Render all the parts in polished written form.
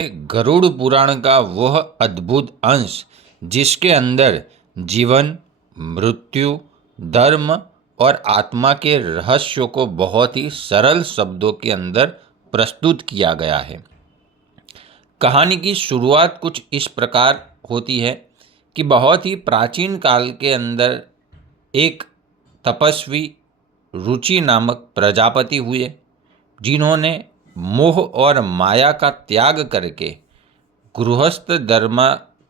गरुड़ पुराण का वह अद्भुत अंश जिसके अंदर जीवन, मृत्यु, धर्म और आत्मा के रहस्यों को बहुत ही सरल शब्दों के अंदर प्रस्तुत किया गया है। कहानी की शुरुआत कुछ इस प्रकार होती है कि बहुत ही प्राचीन काल के अंदर एक तपस्वी रुचि नामक प्रजापति हुए, जिन्होंने मोह और माया का त्याग करके, गृहस्थ धर्म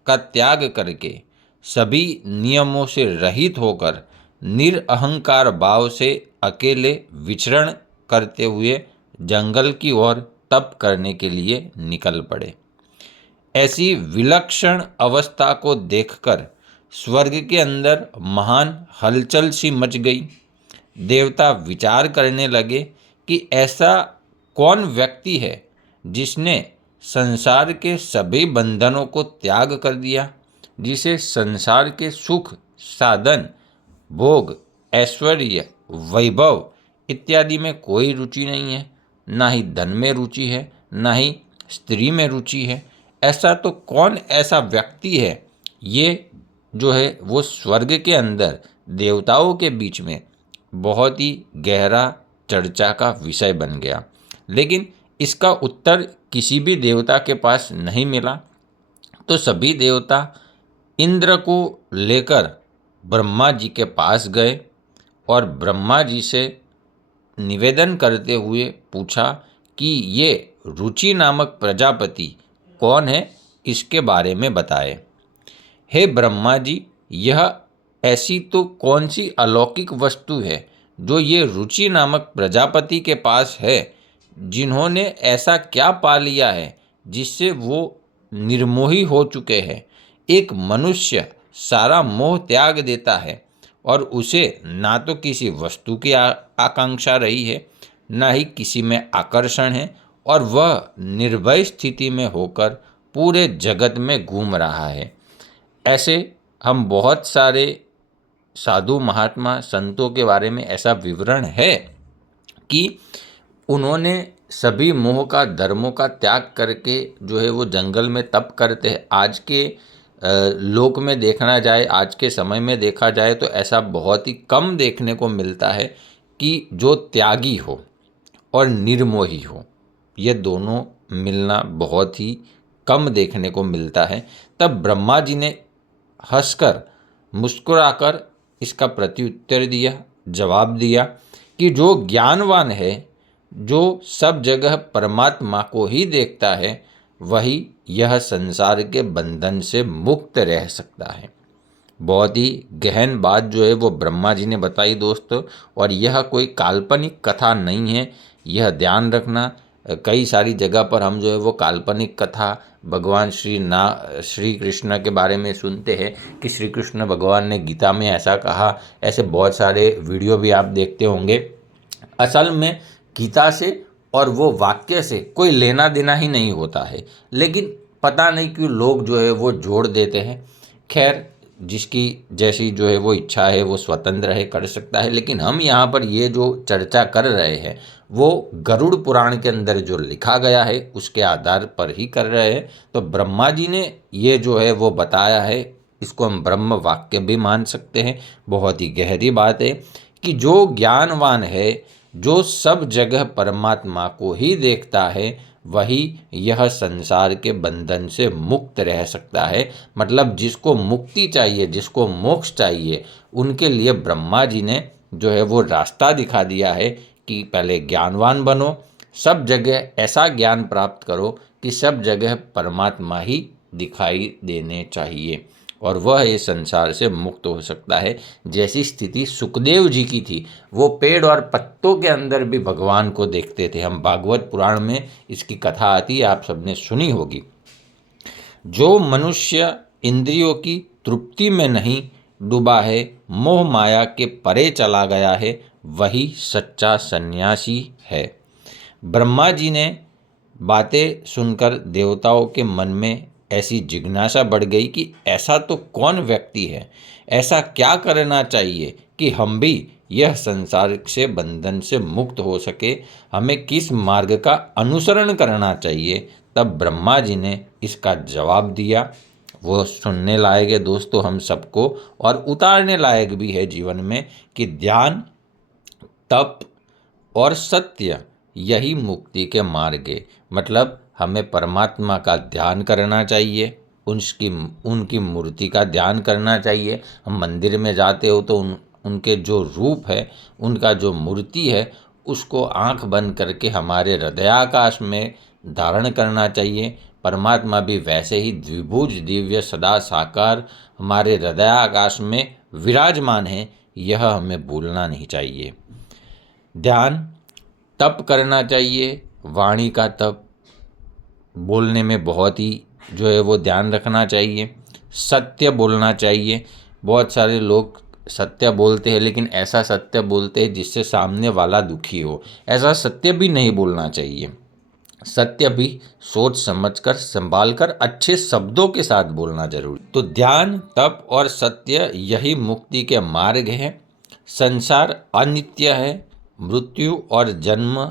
का त्याग करके, सभी नियमों से रहित होकर निरअहंकार भाव से अकेले विचरण करते हुए जंगल की ओर तप करने के लिए निकल पड़े। ऐसी विलक्षण अवस्था को देखकर स्वर्ग के अंदर महान हलचल सी मच गई। देवता विचार करने लगे कि ऐसा कौन व्यक्ति है जिसने संसार के सभी बंधनों को त्याग कर दिया, जिसे संसार के सुख, साधन, भोग, ऐश्वर्य, वैभव इत्यादि में कोई रुचि नहीं है, ना ही धन में रुचि है, ना ही स्त्री में रुचि है। ऐसा तो कौन ऐसा व्यक्ति है? ये जो है वो स्वर्ग के अंदर देवताओं के बीच में बहुत ही गहरा चर्चा का विषय बन गया। लेकिन इसका उत्तर किसी भी देवता के पास नहीं मिला, तो सभी देवता इंद्र को लेकर ब्रह्मा जी के पास गए और ब्रह्मा जी से निवेदन करते हुए पूछा कि ये रुचि नामक प्रजापति कौन है, इसके बारे में बताए। हे ब्रह्मा जी, यह ऐसी तो कौन सी अलौकिक वस्तु है जो ये रुचि नामक प्रजापति के पास है, जिन्होंने ऐसा क्या पा लिया है जिससे वो निर्मोही हो चुके हैं। एक मनुष्य सारा मोह त्याग देता है और उसे ना तो किसी वस्तु की आकांक्षा रही है, ना ही किसी में आकर्षण है, और वह निर्भय स्थिति में होकर पूरे जगत में घूम रहा है। ऐसे हम बहुत सारे साधु महात्मा संतों के बारे में ऐसा विवरण है कि उन्होंने सभी मोह का, धर्मों का त्याग करके जो है वो जंगल में तप करते हैं। आज के लोक में देखना जाए, आज के समय में देखा जाए तो ऐसा बहुत ही कम देखने को मिलता है कि जो त्यागी हो और निर्मोही हो, ये दोनों मिलना बहुत ही कम देखने को मिलता है। तब ब्रह्मा जी ने हंसकर, मुस्कुराकर इसका प्रत्युत्तर दिया, जवाब दिया कि जो ज्ञानवान है, जो सब जगह परमात्मा को ही देखता है, वही यह संसार के बंधन से मुक्त रह सकता है। बहुत ही गहन बात जो है वो ब्रह्मा जी ने बताई दोस्तों, और यह कोई काल्पनिक कथा नहीं है, यह ध्यान रखना। कई सारी जगह पर हम जो है वो काल्पनिक कथा भगवान श्री कृष्ण के बारे में सुनते हैं कि श्री कृष्ण भगवान ने गीता में ऐसा कहा, ऐसे बहुत सारे वीडियो भी आप देखते होंगे। असल में गीता से और वो वाक्य से कोई लेना देना ही नहीं होता है, लेकिन पता नहीं क्यों लोग जो है वो जोड़ देते हैं। खैर, जिसकी जैसी जो है वो इच्छा है वो स्वतंत्र है, कर सकता है। लेकिन हम यहाँ पर ये जो चर्चा कर रहे हैं वो गरुड़ पुराण के अंदर जो लिखा गया है उसके आधार पर ही कर रहे हैं। तो ब्रह्मा जी ने ये जो है वो बताया है, इसको हम ब्रह्म वाक्य भी मान सकते हैं। बहुत ही गहरी बात है कि जो ज्ञानवान है, जो सब जगह परमात्मा को ही देखता है, वही यह संसार के बंधन से मुक्त रह सकता है। मतलब जिसको मुक्ति चाहिए, जिसको मोक्ष चाहिए, उनके लिए ब्रह्मा जी ने जो है वो रास्ता दिखा दिया है कि पहले ज्ञानवान बनो, सब जगह ऐसा ज्ञान प्राप्त करो कि सब जगह परमात्मा ही दिखाई देने चाहिए, और वह इस संसार से मुक्त हो सकता है। जैसी स्थिति सुखदेव जी की थी, वो पेड़ और पत्तों के अंदर भी भगवान को देखते थे। हम भागवत पुराण में इसकी कथा आती है, आप सबने सुनी होगी। जो मनुष्य इंद्रियों की तृप्ति में नहीं डूबा है, मोह माया के परे चला गया है, वही सच्चा सन्यासी है। ब्रह्मा जी ने बातें सुनकर देवताओं के मन में ऐसी जिज्ञासा बढ़ गई कि ऐसा तो कौन व्यक्ति है, ऐसा क्या करना चाहिए कि हम भी यह संसार से बंधन से मुक्त हो सके, हमें किस मार्ग का अनुसरण करना चाहिए तब ब्रह्मा जी ने इसका जवाब दिया। वो सुनने लायक है दोस्तों हम सबको, और उतारने लायक भी है जीवन में, कि ध्यान, तप और सत्य यही मुक्ति के मार्ग है। मतलब हमें परमात्मा का ध्यान करना चाहिए, उनकी मूर्ति का ध्यान करना चाहिए। हम मंदिर में जाते हो तो उनके जो रूप है, उनका जो मूर्ति है, उसको आंख बंद करके हमारे हृदयाकाश में धारण करना चाहिए। परमात्मा भी वैसे ही द्विभुज दिव्य सदा साकार हमारे हृदयाकाश में विराजमान है, यह हमें भूलना नहीं चाहिए। ध्यान, तप करना चाहिए, वाणी का तप, बोलने में बहुत ही जो है वो ध्यान रखना चाहिए। सत्य बोलना चाहिए। बहुत सारे लोग सत्य बोलते हैं, लेकिन ऐसा सत्य बोलते हैं जिससे सामने वाला दुखी हो। ऐसा सत्य भी नहीं बोलना चाहिए। सत्य भी सोच समझकर, संभाल कर, अच्छे शब्दों के साथ बोलना जरूरी। तो ध्यान, तप और सत्य यही मुक्ति के मार्ग हैं। संसार अनित्य है, मृत्यु और जन्म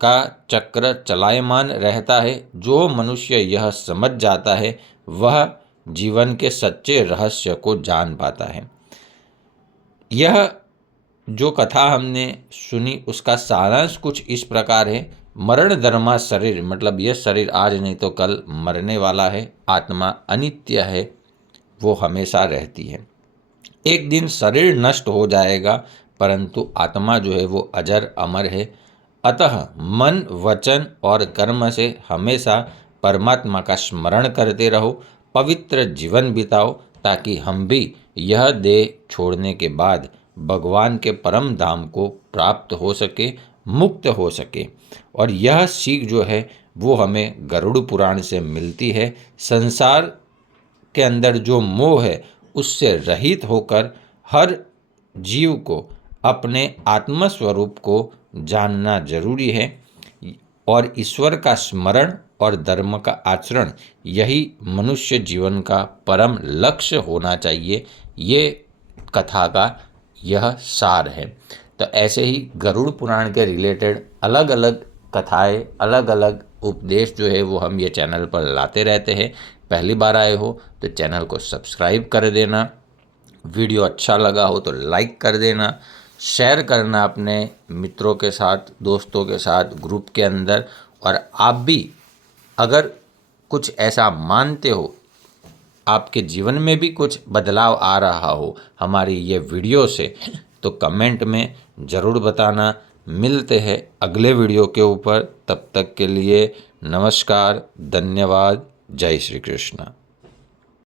का चक्र चलायमान रहता है। जो मनुष्य यह समझ जाता है वह जीवन के सच्चे रहस्य को जान पाता है। यह जो कथा हमने सुनी उसका सारांश कुछ इस प्रकार है। मरण धर्मा शरीर, मतलब यह शरीर आज नहीं तो कल मरने वाला है। आत्मा अनित्य है, वो हमेशा रहती है। एक दिन शरीर नष्ट हो जाएगा, परंतु आत्मा जो है वो अजर अमर है। अतः मन, वचन और कर्म से हमेशा परमात्मा का स्मरण करते रहो, पवित्र जीवन बिताओ, ताकि हम भी यह देह छोड़ने के बाद भगवान के परम धाम को प्राप्त हो सके, मुक्त हो सके। और यह सीख जो है वो हमें गरुड़ पुराण से मिलती है। संसार के अंदर जो मोह है उससे रहित होकर हर जीव को अपने आत्मस्वरूप को जानना जरूरी है, और ईश्वर का स्मरण और धर्म का आचरण यही मनुष्य जीवन का परम लक्ष्य होना चाहिए। ये कथा का यह सार है। तो ऐसे ही गरुड़ पुराण के रिलेटेड अलग अलग कथाएं, अलग अलग उपदेश जो है वो हम ये चैनल पर लाते रहते हैं। पहली बार आए हो तो चैनल को सब्सक्राइब कर देना, वीडियो अच्छा लगा हो तो लाइक कर देना, शेयर करना अपने मित्रों के साथ, दोस्तों के साथ, ग्रुप के अंदर। और आप भी अगर कुछ ऐसा मानते हो, आपके जीवन में भी कुछ बदलाव आ रहा हो हमारी ये वीडियो से, तो कमेंट में ज़रूर बताना। मिलते हैं अगले वीडियो के ऊपर। तब तक के लिए नमस्कार, धन्यवाद, जय श्री कृष्ण।